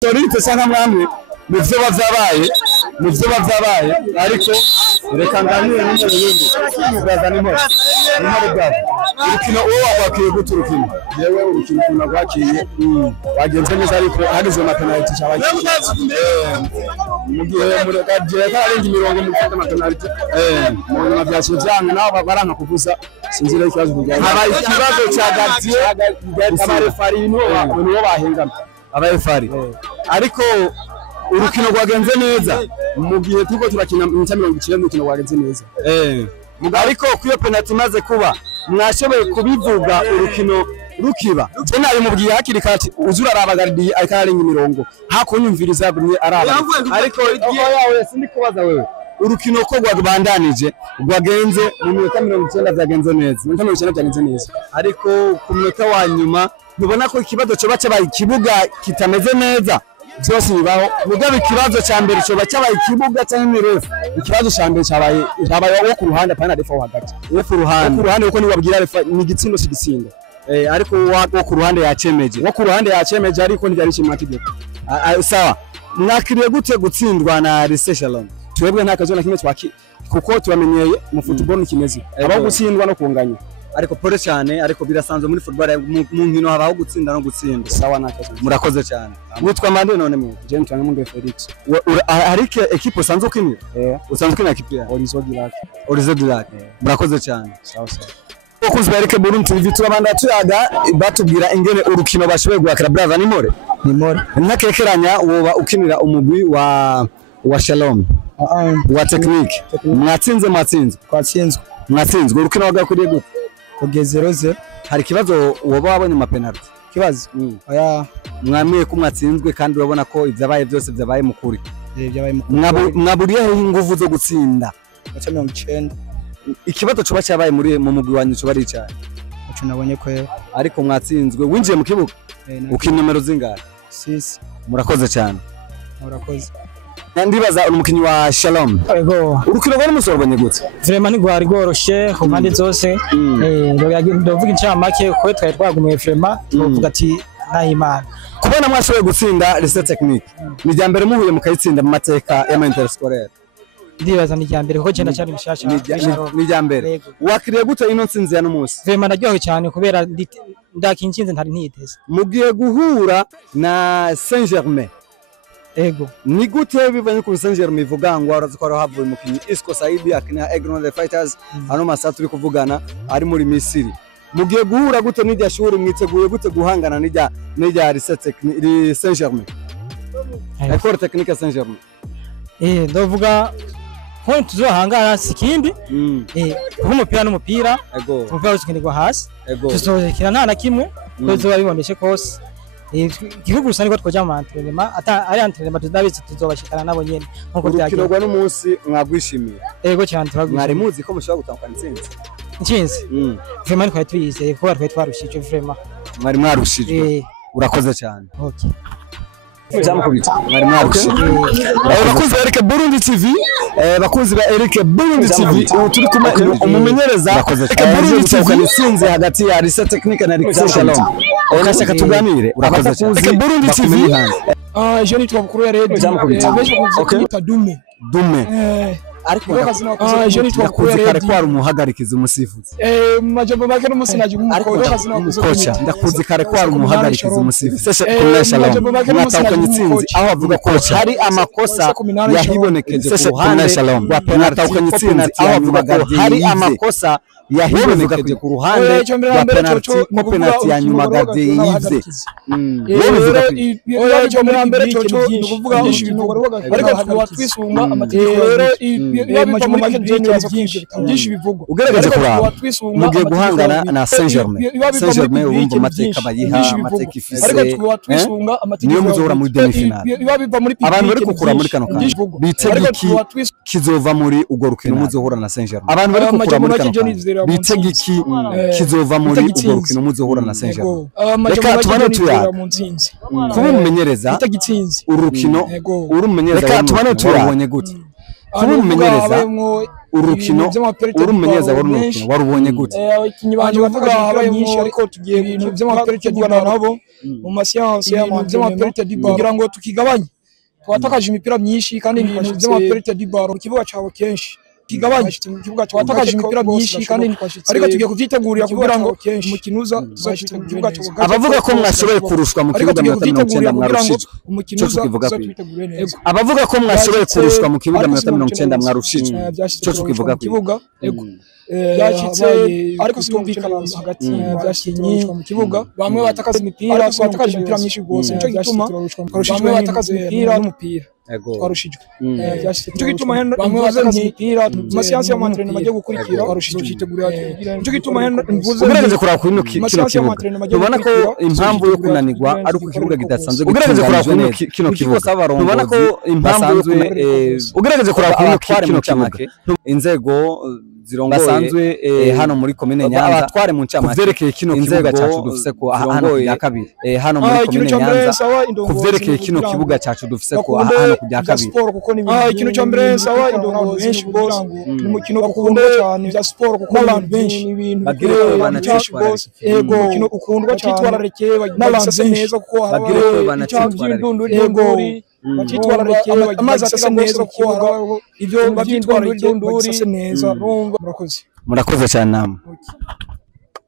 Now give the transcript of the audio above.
Torite sana mwamwe muvyo bavyabaye ariko reka nganire n'umurundi bazana impo urukino uwo wagwakiye gute urukino yewe urukino nagwakiye wagenze neza ariko hageze amapenalty cyabaye mugihe murekaje karenga imirongo mu gufata amapenalty mu nyuma byashye vyanga naho baranka kuvuza sinzira ikibazo kujya habaye ikibazo cya gardien abarefari nibo bahengana abarefari ariko urukino rwagenze neza mu gihe tuko turakina mu 90 urukino rwagenze neza ariko kuyo penalty maze kuba mwashoboye kubivuga urukino rukiba je nari mubwiye hakiri kati uzura arabagardiye akarenga imirongo hakunyumviriza bimwe araba ariko yawe sindi kubaza wewe urukino ko rwabandanije rwagenze mu minota 90 byagenze neza mu 90 byagenze neza ariko ku minota wa nyuma nubona ko ikibazo cyo bace ikibuga kitameze neza byose bibaho mugabe ikibazo cya mbere cyo bacabaye ikibuga cyangwa imirefu ikibazo cya mbere cyabaye wo ku ruhande pana defa hagati wo ku ruhande uko ni wabwira refa ni gitsindo sigisinda ariko wo ku ruhande yacemeje ariko ntibyari kimategeko sawa mwakiriye gute gutsindwa na Lycée Shalom twebwe nta kazo na kimwe twaki kuko tubamenyeye mu football nikimeze abaho gutsindwa no kunganya ariko pole cyane ariko birasanzwe muri football mu nkino habaho gutsinda no gutsinda sawa nakazo murakoze cyane mwitwa mande none mu je ntanga mu Felix ariko equipe sanzo kinira usanzwe kina equipe ya Orizo Dirac murakoze cyane sawa sawa okuzi bareke Burundi TV turabanda tuyaga batubwira ingene urukino bashoboye gwakira brother nimore nakekeranya woba ukinira umugwi wa Shalom wa technique mwatsinzwe urukino wagakuriye gute kugeze 0-0 hari kibazo woba wabonye ma penalty kibazo oya mwamiye ko mwatsinzwe kandi urabona ko ivyabaye byose vyabaye mukuri mwaburiye ingufu zo gutsinda 90 ikibazo cyo cyabaye muri mu mugwi wanyu cyo bari cyane uco nabonye ko ariko mwatsinzwe winjiye mu kibuga ukina numero zingana 6 murakoze cyane murakoze ndibaza umukinyi wa Shalom ego urukino rwari musorbanye gute vraiment ni gwari goroshe ku mpande zose ndovuga incamake ko twari twagumiye vraiment tuvuga ati nahimana kubona mwashoboye gutsinda Lycée Technique ni rya mbere muhuye mukayitsinda mu mateka ya Interscolaire ndibaza ni rya mbere ko cyane cyane bishasha ni rya mbere wakiriye gute ino nsinzi ya n'umunsi vraiment naryohe cyane kubera ndakincinze ntari ntiteze mugiye guhura na Saint-Germain ego ni gute bivanye ku Saint-Germain ivuga ngo arazikora havuye umukinyi Isco Saidi akina Egron the Fighters hano masa turi kuvugana ari muri Misiri mugiye guhura gute n'irya shuri mwiteguye gute guhangana n'irya Lycée Saint-Germain École Technique Saint-Germain ndavuga ko tuzohangana sikindi umupira n'umupira umupira ukinirwa hasi tuzokina nta na kimwe tuzoba biboneshe kose igihugu rusange ko twoja mu entraînement ari entraînement tuzabizi tuzobashikana nabo nyene nkuko byagiye urukino n'umunsi mwagwishimiye ego cyane turagwishimiye mwari muzi ko mushobora gutangana intsinzi vraiment twari twizeye ko twari twarushije vraiment mwari mwarushije urakoze cyane okay Jamukubita mwari mwarushije bakunzi ba Eric Burundi TV bakunzi ba Eric Burundi TV turi kuma umumenyereza Eric Burundi TV isinze hagati ya Lycée Technique na Lycée Shalom ukashaka tuganire urakoze cyane Eric Burundi TV je nitwa mukuru ya radio benshi Dume ariko je nitwa mukuru ya radio kwari umuhagarikiza umusifuzi majambo make n'umusi naje kocha ndakuzi kare kwari umuhagarikiza umusifuzi sese kumwe Shalom mwatawukanye itsinzi aho avuga ko hari amakosa yahibonekeje ku ruhande rwa penalty mwatawukanye itsinzi aho avuga ko hari amakosa yahibonekeje ku ruhande rwa penalty ko penalty ya nyuma gardien yivye cyo muri mbere cyo nukuvuga ariko twatwisunga amategeko byinshi bivuga ugerageze kuraba mugiye guhangana na Saint-Germain urumva amateka bayiha amateka ifise niyo muzohora muri demi-finale abantu bari kukura muri kano kandi bitege iki kizova muri ugo rukino muzohora na Saint-Germain abantu bari kukura muri kano kandi bitege iki kizova muri ugo rukino muzohora na Saint-Germain reka tubane tuya kuba umumenyereza urukino uri umumenyereza reka tubane tuya ubonye gute kuba umumenyereza urukino urumenyeza urukino warubonye gute abakinyi banje bavuga habaye myinshi ariko tugiye ibintu by'amaperite dibana nabo mu masiyanse y'amaperite dibana kugira ngo tukigabanye twatakaje imipira myinshi kandi ibintu by'amaperite dibana mu kibuga cyawe kenshi kigabanye mu kibuga cyawe twatakaje imipira myinshi kandi ariko tugiye kuvyitegurira kugira ngo umukino uza tuzashitse mu kibuga cyawe abavuga ko mwashoboye kurushwa mu kibuga 90 mwarushije umukino uza abavuga ko mwashoboye kurushwa mu kibuga 90 mwarushije cyo tukivuga kibuga byashitse ariko situmvikana hagati y'abakinyi mu kibuga bamwe batakaza imipira batakaje imipira myinshi gose nico gituma bamwe batakaza imipira n'umupira twarushijwe nico gituma bamwe batakaza imipira masiyanse y'amantrene majye gukurikira twarushijwe cyitegurira nico gituma mvuze ugerageze kuraba kuri kino kibuga tubona ko impamvu yo kunanirwa ari uko ikibuga kidasanzwe ugerageze kuraba kuri kino kibuga tubona ko impamvu ugerageze kuraba kuri kino kibuga inzego zirongoye hano muri komine Nyanza abatware mu ncamake kuvyerekeye kino kibuga cyacu dufise ko hano ya kabiri hano muri komine Nyanza kuvyerekeye kino kibuga cyacu dufise ko hano kujya kabiri ikintu cyo mbere sawa indongo benshi boss ni mukino ukundwa cyane bya sport kuko abantu benshi bagire benshi boss ego mukino ukundwa cyitwararekeye n'abantu neza kuko bagire cyitwararekeye batitwararekeye amazi atasa neza kuko ibyo babyitwararekeye neza murakoze cyane namwe